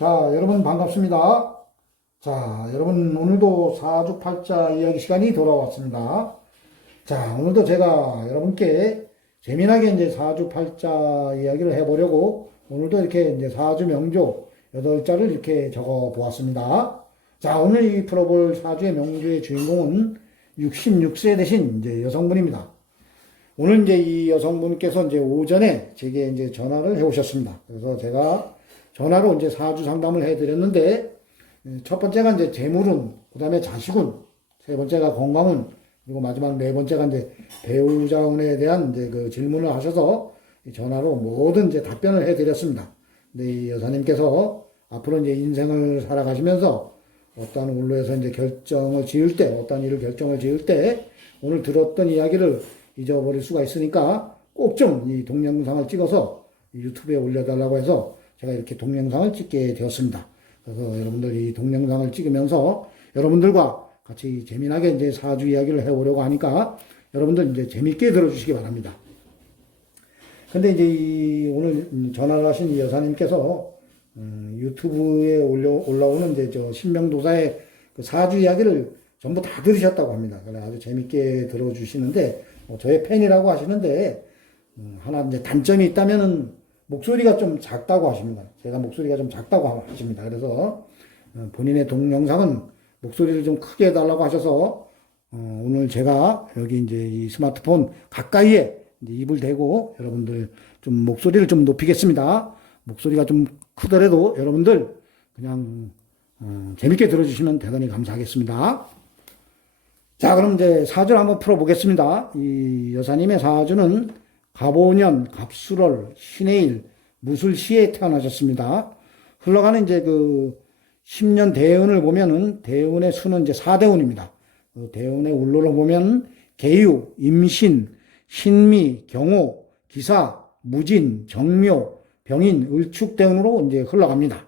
자, 여러분 반갑습니다. 자, 여러분 오늘도 사주팔자 이야기 시간이 돌아왔습니다. 자, 오늘도 제가 여러분께 재미나게 이제 사주팔자 이야기를 해보려고 오늘도 이렇게 이제 사주 명조 8자를 이렇게 적어 보았습니다. 자, 오늘 이 풀어볼 사주의 명조의 주인공은 66세 되신 이제 여성분입니다. 오늘 이제 이 여성분께서 이제 오전에 제게 이제 전화를 해 오셨습니다. 그래서 제가 전화로 이제 사주 상담을 해드렸는데, 첫 번째가 이제 재물운, 그 다음에 자식운, 세 번째가 건강운, 그리고 마지막 네 번째가 이제 배우자운에 대한 이제 그 질문을 하셔서 전화로 모든 이제 답변을 해드렸습니다. 근데 이 여사님께서 앞으로 이제 인생을 살아가시면서 어떠한 운로에서 이제 결정을 지을 때, 어떠한 일을 결정을 지을 때 오늘 들었던 이야기를 잊어버릴 수가 있으니까 꼭 좀 이 동영상을 찍어서 유튜브에 올려달라고 해서 제가 이렇게 동영상을 찍게 되었습니다. 그래서 여러분들 이 동영상을 찍으면서 여러분들과 같이 재미나게 이제 사주 이야기를 해보려고 하니까 여러분들 이제 재밌게 들어주시기 바랍니다. 근데 이제 오늘 전화를 하신 이 여사님께서 유튜브에 올라오는 이제 저 신명도사의 그 사주 이야기를 전부 다 들으셨다고 합니다. 그래 아주 재밌게 들어주시는데 저의 팬이라고 하시는데 하나 이제 단점이 있다면은 목소리가 좀 작다고 하십니다. 제가 목소리가 좀 작다고 하십니다. 그래서 본인의 동영상은 목소리를 좀 크게 해달라고 하셔서 오늘 제가 여기 이제 이 스마트폰 가까이에 이제 입을 대고 여러분들 좀 목소리를 좀 높이겠습니다. 목소리가 좀 크더라도 여러분들 그냥 재밌게 들어주시면 대단히 감사하겠습니다. 자, 그럼 이제 사주를 한번 풀어보겠습니다. 이 여사님의 사주는 갑오년, 갑술월, 신해일, 무술시에 태어나셨습니다. 흘러가는 이제 그 10년 대운을 보면은 대운의 수는 이제 4대운입니다. 그 대운의 울로를 보면 계유, 임신, 신미, 경호, 기사, 무진, 정묘, 병인, 을축 대운으로 이제 흘러갑니다.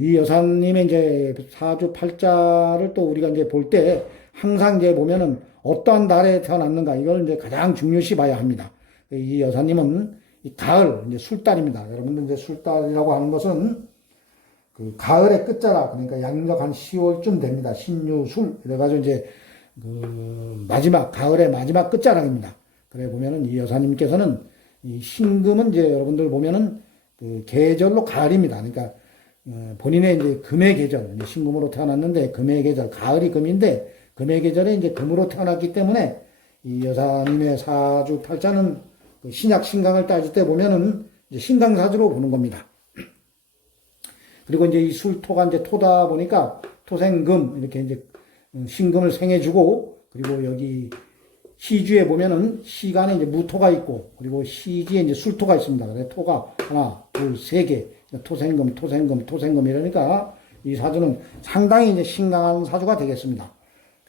이 여사님의 이제 사주 팔자를 또 우리가 이제 볼 때 항상 이제 보면은 어떠한 달에 태어났는가 이걸 이제 가장 중요시 봐야 합니다. 이 여사님은 이 가을 이제 술달입니다. 여러분들 이제 술달이라고 하는 것은 그 가을의 끝자락 그러니까 양력 한 10월쯤 됩니다. 신유술 그래가지고 이제 그 마지막 가을의 마지막 끝자락입니다. 그래 보면은 이 여사님께서는 이 신금은 이제 여러분들 보면은 그 계절로 가을입니다. 그러니까 본인의 이제 금의 계절 이제 신금으로 태어났는데 금의 계절 가을이 금인데 금의 계절에 이제 금으로 태어났기 때문에 이 여사님의 사주 팔자는 그 신약 신강을 따질 때 보면은 이제 신강사주로 보는 겁니다. 그리고 이제 이 술토가 이제 토다 보니까 토생금 이렇게 이제 신금을 생해주고 그리고 여기 시주에 보면은 시간에 이제 무토가 있고 그리고 시지에 이제 술토가 있습니다. 그래서 토가 하나, 둘, 세 개 토생금, 토생금, 토생금 이러니까 이 사주는 상당히 이제 신강한 사주가 되겠습니다.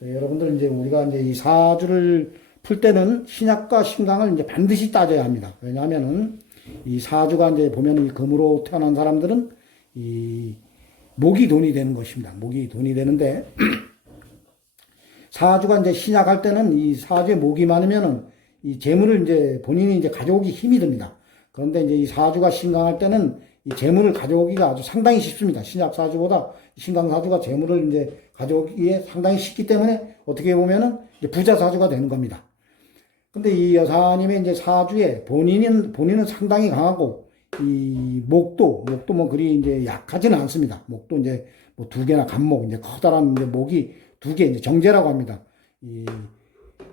여러분들 이제 우리가 이제 이 사주를 풀 때는 신약과 신강을 이제 반드시 따져야 합니다. 왜냐하면은 이 사주가 이제 보면 이 금으로 태어난 사람들은 이 목이 돈이 되는 것입니다. 목이 돈이 되는데 사주가 이제 신약할 때는 이 사주에 목이 많으면은 이 재물을 이제 본인이 이제 가져오기 힘이 듭니다. 그런데 이제 이 사주가 신강할 때는 이 재물을 가져오기가 아주 상당히 쉽습니다. 신약 사주보다 신강 사주가 재물을 이제 가져오기에 상당히 쉽기 때문에 어떻게 보면은 이제 부자 사주가 되는 겁니다. 근데 이 여사님의 이제 사주에 본인은 상당히 강하고 이 목도 뭐 그리 이제 약하지는 않습니다. 목도 이제 뭐 두 개나 간목 이제 커다란 이제 목이 두 개 이제 정제라고 합니다. 이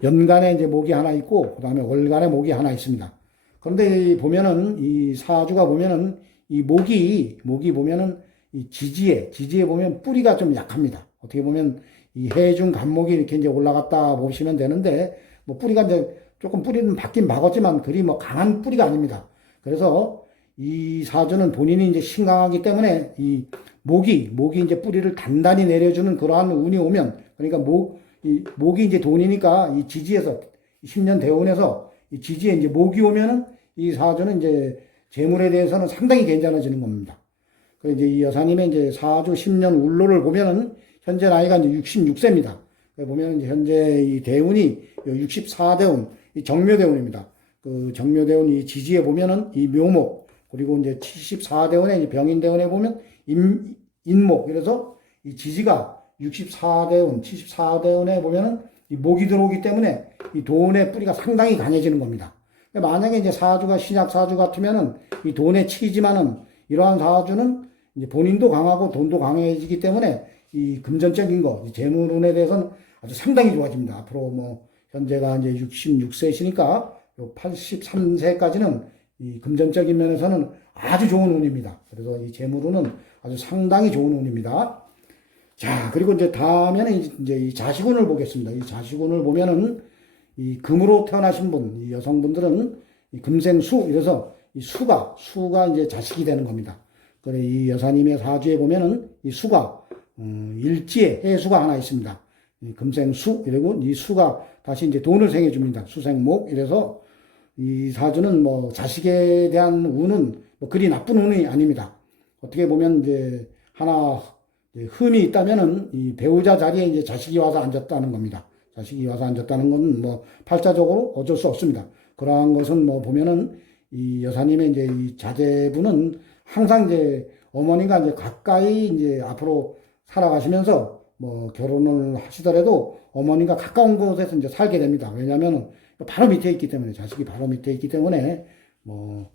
연간에 이제 목이 하나 있고 그다음에 월간에 목이 하나 있습니다. 그런데 보면은 이 사주가 보면은 이 목이 보면은 이 지지에 보면 뿌리가 좀 약합니다. 어떻게 보면 이 해중 간목이 이렇게 이제 올라갔다 보시면 되는데 뭐 뿌리가 이제 조금 뿌리는 바뀐 박었지만 그리 뭐 강한 뿌리가 아닙니다. 그래서 이 사주는 본인이 이제 신강하기 때문에 이 목이 이제 뿌리를 단단히 내려주는 그러한 운이 오면 그러니까 목이 이제 돈이니까 이 지지에서 10년 대운에서 이 지지에 이제 목이 오면은 이 사주는 이제 재물에 대해서는 상당히 괜찮아지는 겁니다. 그래서 이제 이 여사님의 이제 사주 10년 울로를 보면은 현재 나이가 이제 66세입니다. 보면 이제 현재 이 대운이 64대운, 이 정묘대운입니다. 그 정묘대운 이 지지에 보면은 이 묘목, 그리고 이제 74대운에 이제 병인대운에 보면 인목. 그래서 이 지지가 64대운, 74대운에 보면은 이 목이 들어오기 때문에 이 돈의 뿌리가 상당히 강해지는 겁니다. 만약에 이제 사주가 신약 사주 같으면은 이 돈에 치이지만은 이러한 사주는 이제 본인도 강하고 돈도 강해지기 때문에 이 금전적인 거, 재물운에 대해서는 아주 상당히 좋아집니다. 앞으로 뭐 현재가 이제 66세시니까 83세까지는 이 금전적인 면에서는 아주 좋은 운입니다. 그래서 이 재물운은 아주 상당히 좋은 운입니다. 자, 그리고 이제 다음에는 이제 이 자식운을 보겠습니다. 이 자식운을 보면은 이 금으로 태어나신 분, 이 여성분들은 이 금생수, 이래서 이 수가 이제 자식이 되는 겁니다. 그래, 이 여사님의 사주에 보면은 이 수가, 일지에 해수가 하나 있습니다. 이 금생수, 이러고 이 수가 다시 이제 돈을 생해줍니다. 수생목, 이래서 이 사주는 뭐 자식에 대한 운은 뭐 그리 나쁜 운이 아닙니다. 어떻게 보면 이제 하나 흠이 있다면은 이 배우자 자리에 이제 자식이 와서 앉았다는 겁니다. 자식이 와서 앉았다는 건 뭐 팔자적으로 어쩔 수 없습니다. 그러한 것은 뭐 보면은 이 여사님의 이제 이 자제분은 항상 이제 어머니가 이제 가까이 이제 앞으로 살아가시면서 뭐 결혼을 하시더라도 어머니가 가까운 곳에서 이제 살게 됩니다. 왜냐하면 바로 밑에 있기 때문에, 자식이 바로 밑에 있기 때문에 뭐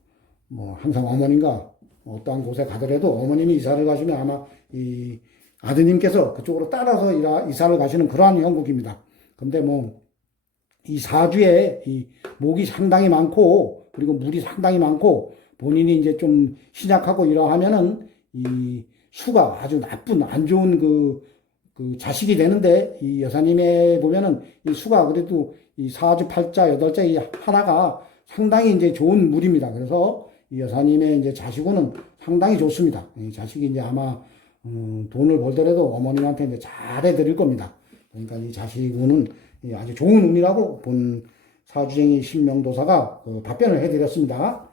항상 어머니가 어떠한 곳에 가더라도 어머님이 이사를 가시면 아마 이 아드님께서 그쪽으로 따라서 이사를 가시는 그러한 형국입니다. 근데 뭐 이 사주에 이 목이 상당히 많고 그리고 물이 상당히 많고 본인이 이제 좀 신약하고 이러하면은 이 수가 아주 나쁜 안 좋은 그 자식이 되는데, 이 여사님의 보면은 이 수가 그래도 이 사주 팔자 여덟자 이 하나가 상당히 이제 좋은 물입니다. 그래서 이 여사님의 이제 자식운은 상당히 좋습니다. 이 자식이 이제 아마 돈을 벌더라도 어머님한테 이제 잘해 드릴 겁니다. 그러니까 이 자식운은 아주 좋은 운이라고 본 사주쟁이 신명도사가 답변을 해드렸습니다.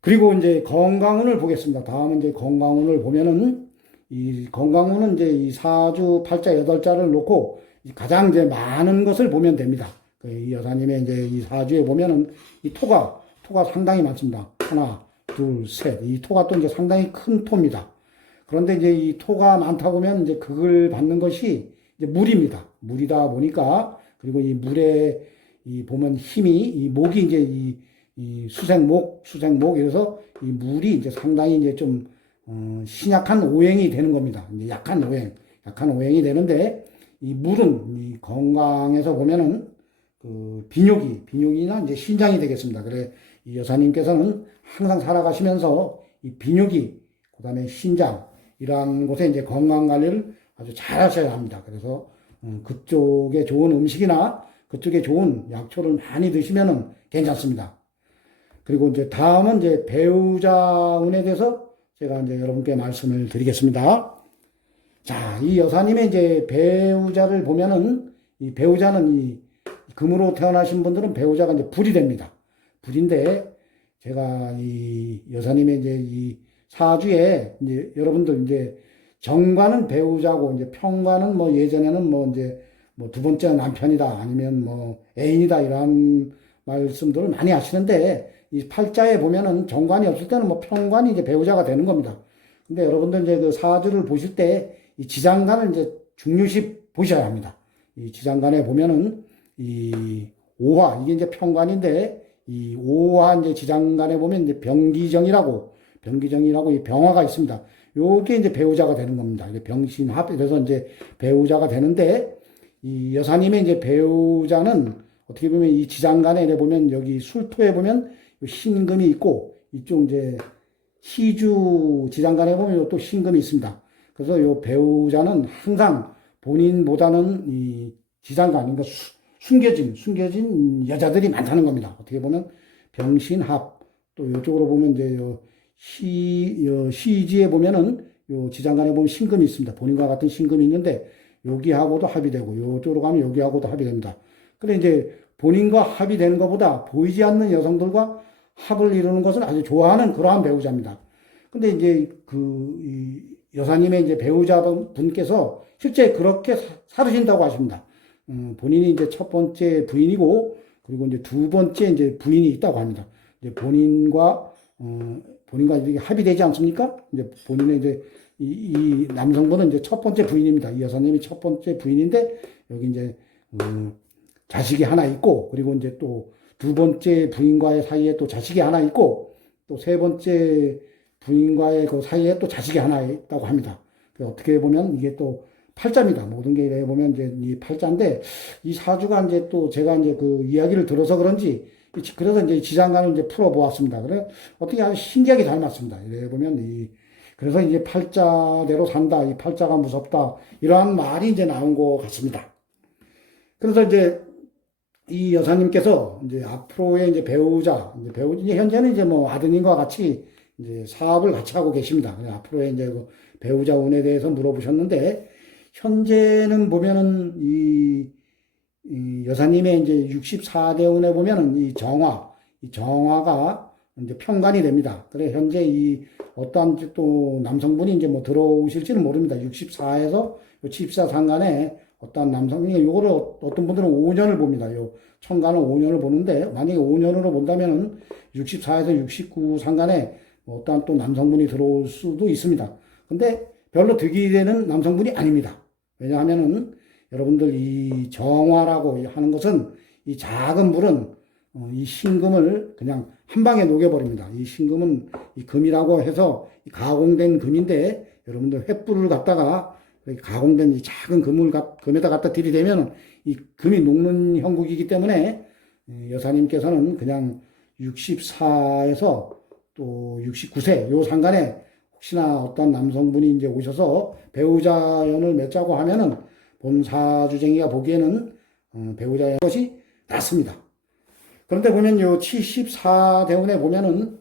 그리고 이제 건강운을 보겠습니다. 다음은 이제 건강운을 보면은 이 건강운은 이제 이 사주 팔자 여덟자를 놓고 가장 이제 많은 것을 보면 됩니다. 이 여사님의 이제 이 사주에 보면은 이 토가 상당히 많습니다. 하나, 둘, 셋. 이 토가 또 이제 상당히 큰 토입니다. 그런데 이제 이 토가 많다 보면 이제 그걸 받는 것이 이제 물입니다. 물이다 보니까, 그리고 이 물에 이 보면 힘이, 이 목이 이제 이 수생목, 이래서 이 물이 이제 상당히 이제 좀, 신약한 오행이 되는 겁니다. 이제 약한 오행이 되는데, 이 물은 이 건강에서 보면은 그 비뇨기나 이제 신장이 되겠습니다. 그래, 이 여사님께서는 항상 살아가시면서 이 비뇨기, 그 다음에 신장, 이러한 곳에 이제 건강 관리를 아주 잘 하셔야 합니다. 그래서 그쪽에 좋은 음식이나 그쪽에 좋은 약초를 많이 드시면은 괜찮습니다. 그리고 이제 다음은 이제 배우자운에 대해서 제가 이제 여러분께 말씀을 드리겠습니다. 자, 이 여사님의 이제 배우자를 보면은 이 배우자는 이 금으로 태어나신 분들은 배우자가 이제 불이 됩니다. 불인데 제가 이 여사님의 이제 이 사주에 이제 여러분들 이제 정관은 배우자고 이제 평관은 뭐 예전에는 뭐 이제 뭐 두 번째 남편이다 아니면 뭐 애인이다 이런 말씀들을 많이 하시는데, 이 팔자에 보면은 정관이 없을 때는 뭐 평관이 이제 배우자가 되는 겁니다. 근데 여러분들 이제 그 사주를 보실 때 이 지장간을 이제 중요시 보셔야 합니다. 이 지장간에 보면은 이 오화, 이게 이제 평관인데 이 오화 이제 지장간에 보면 이제 병기정이라고 이 병화가 있습니다. 요게 이제 배우자가 되는 겁니다. 이제 병신합, 그래서 이제 배우자가 되는데, 이 여사님의 이제 배우자는 어떻게 보면 이 지장간에 보면 여기 술토에 보면 신금이 있고, 이쪽 이제 시주 지장간에 보면 또 신금이 있습니다. 그래서 요 배우자는 항상 본인보다는 이 지장간, 그러니까 숨겨진 여자들이 많다는 겁니다. 어떻게 보면 병신합, 또 이쪽으로 보면 이제 시지에 보면은 요 지장간에 보면 신금이 있습니다. 본인과 같은 신금이 있는데 여기하고도 합이 되고 요쪽으로 가면 여기하고도 합이 됩니다. 근데 이제 본인과 합이 되는 것보다 보이지 않는 여성들과 합을 이루는 것을 아주 좋아하는 그러한 배우자입니다. 근데 이제 이 여사님의 이제 배우자분께서 실제 그렇게 살으신다고 하십니다. 본인이 이제 첫 번째 부인이고, 그리고 이제 두 번째 이제 부인이 있다고 합니다. 이제 본인과 본인과 이렇게 합의되지 않습니까? 이제 본인의 이제 이 남성분은 이제 첫 번째 부인입니다. 이 여사님이 첫 번째 부인인데 여기 이제 자식이 하나 있고 그리고 이제 또 두 번째 부인과의 사이에 또 자식이 하나 있고 또 세 번째 부인과의 그 사이에 또 자식이 하나 있다고 합니다. 어떻게 보면 이게 또 팔자입니다. 모든 게 이래 보면 이제 이 팔자인데 이 사주가 이제 또 제가 이제 그 이야기를 들어서 그런지 그래서 이제 지장간을 이제 풀어 보았습니다. 그래 어떻게 아주 신기하게 잘 맞습니다. 이래 보면 그래서 이제 팔자대로 산다, 이 팔자가 무섭다 이러한 말이 이제 나온 것 같습니다. 그래서 이제 이 여사님께서 이제 앞으로의 이제 배우자, 이제 현재는 이제 뭐 아드님과 같이 이제 사업을 같이 하고 계십니다. 앞으로의 이제 그 배우자 운에 대해서 물어보셨는데, 현재는 보면은 이 여사님의 이제 64대 운에 보면은 이 정화가 이제 평간이 됩니다. 그래, 현재 이 어떠한 또 남성분이 이제 뭐 들어오실지는 모릅니다. 64에서 74 상간에 어떠한 남성이 요거를 어떤 분들은 5년을 봅니다. 요 천간을 5년을 보는데 만약에 5년으로 본다면은 64에서 69 상간에 어떠한 또 남성분이 들어올 수도 있습니다. 근데 별로 득이 되는 남성분이 아닙니다. 왜냐하면은 여러분들 이 정화라고 하는 것은 이 작은 물은 이 신금을 그냥 한 방에 녹여버립니다. 이 신금은 이 금이라고 해서 가공된 금인데 여러분들 횃불을 갖다가 가공된 이 작은 금에다 갖다 들이대면 이 금이 녹는 형국이기 때문에 여사님께서는 그냥 64에서 또 69세 요 상간에 혹시나 어떤 남성분이 이제 오셔서 배우자연을 맺자고 하면은 본 사주쟁이가 보기에는 배우자의 것이 낫습니다. 그런데 보면 요 74대운에 보면은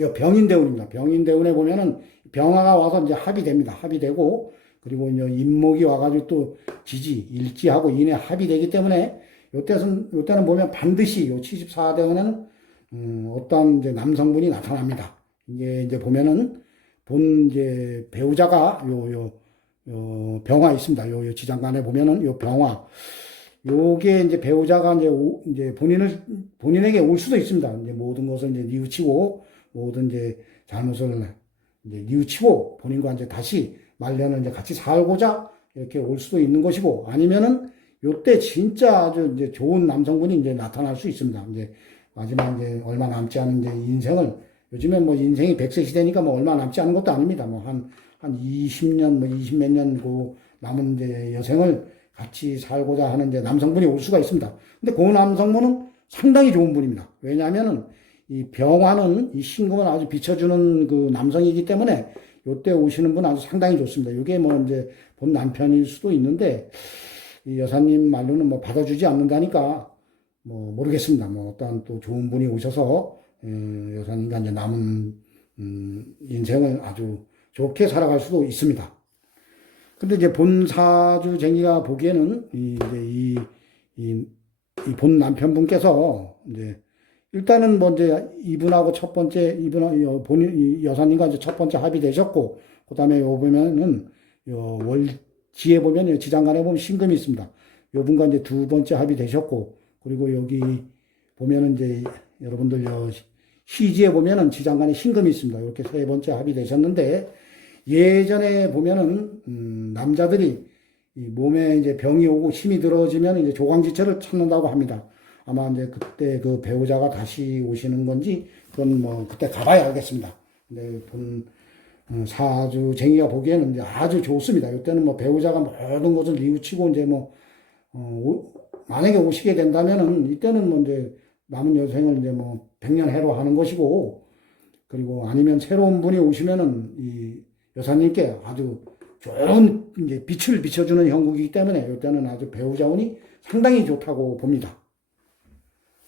요 병인대운입니다. 병인대운에 보면은 병화가 와서 이제 합의됩니다. 합의되고 그리고 이제 인목이 와가지고 또 일지하고 인에 합의되기 때문에 요때는 보면 반드시 요 74대운에는 어떤 이제 남성분이 나타납니다. 이제 보면은 본 이제 배우자가 요 병화 있습니다. 요 지장간에 보면은 요 병화 요게 이제 배우자가 이제 본인에게 올 수도 있습니다. 이제 모든 것을 이제 뉘우치고 모든 이제 잘못을 이제 뉘우치고 본인과 이제 다시 말년을 이제 같이 살고자 이렇게 올 수도 있는 것이고 아니면은 요때 진짜 아주 이제 좋은 남성분이 이제 나타날 수 있습니다. 이제 마지막 이제 얼마 남지 않은 이제 인생을 요즘에 뭐 인생이 100세 시대니까 뭐 얼마 남지 않은 것도 아닙니다. 뭐 한 20년, 뭐 20 몇 년 그 남은 이제 여생을 같이 살고자 하는 이제 남성분이 올 수가 있습니다. 근데 그 남성분은 상당히 좋은 분입니다. 왜냐하면은 이 병화는 이 신금을 아주 비춰주는 그 남성이기 때문에 요때 오시는 분 아주 상당히 좋습니다. 이게 뭐 이제 본 남편일 수도 있는데 이 여사님 말로는 뭐 받아주지 않는다니까 뭐 모르겠습니다. 뭐 어떠한 또 좋은 분이 오셔서 여사님과 이제 남은 인생을 아주 좋게 살아갈 수도 있습니다. 근데 이제 본 사주쟁이가 보기에는 이제 이 본 남편분께서 이제 일단은 뭐 이제 이분하고 이 여사님과 이제 첫 번째 합의되셨고 그다음에 요 보면은 요 월지에 보면 요 지장간에 보면 신금이 있습니다. 요 분과 이제 두 번째 합의되셨고 그리고 여기 보면은 이제 여러분들 요 시지에 보면은 지장간에 신금이 있습니다. 이렇게 세 번째 합의되셨는데 예전에 보면은 남자들이 이 몸에 이제 병이 오고 힘이 들어지면 이제 조강지처를 찾는다고 합니다. 아마 이제 그때 그 배우자가 다시 오시는 건지 그건 뭐 그때 가봐야 알겠습니다. 근데 본 사주쟁이가 보기에는 이제 아주 좋습니다. 이때는 뭐 배우자가 모든 것을 뉘우치고 이제 뭐 만약에 오시게 된다면은 이때는 뭐 이제 남은 여생을 이제 뭐 백년해로 하는 것이고 그리고 아니면 새로운 분이 오시면은 이 여사님께 아주 좋은 이제 빛을 비춰주는 형국이기 때문에 이때는 아주 배우자운이 상당히 좋다고 봅니다.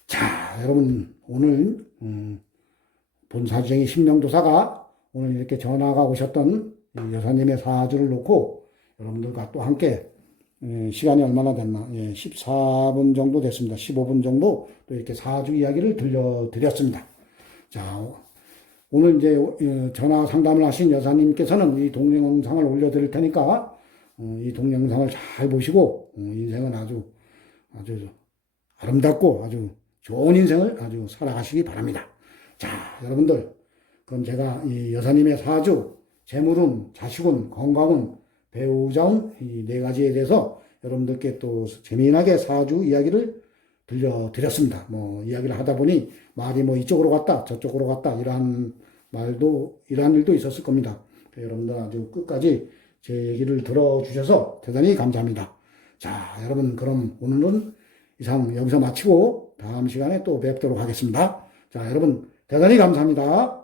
자, 여러분 오늘 본사주쟁이 신명도사가 오늘 이렇게 전화가 오셨던 여사님의 사주를 놓고 여러분들과 또 함께 시간이 얼마나 됐나? 14분 정도 됐습니다. 15분 정도 또 이렇게 사주 이야기를 들려드렸습니다. 자, 오늘 이제 전화 상담을 하신 여사님께서는 이 동영상을 올려드릴 테니까 이 동영상을 잘 보시고 인생은 아주 아름답고 아주 좋은 인생을 아주 살아가시기 바랍니다. 자, 여러분들, 그럼 제가 이 여사님의 사주, 재물운, 자식운, 건강운, 배우자운 이 네 가지에 대해서 여러분들께 또 재미나게 사주 이야기를 들려드렸습니다. 뭐, 이야기를 하다 보니 말이 뭐 이쪽으로 갔다, 저쪽으로 갔다, 이러한 일도 있었을 겁니다. 여러분들 아주 끝까지 제 얘기를 들어주셔서 대단히 감사합니다. 자, 여러분, 그럼 오늘은 이상 여기서 마치고 다음 시간에 또 뵙도록 하겠습니다. 자, 여러분, 대단히 감사합니다.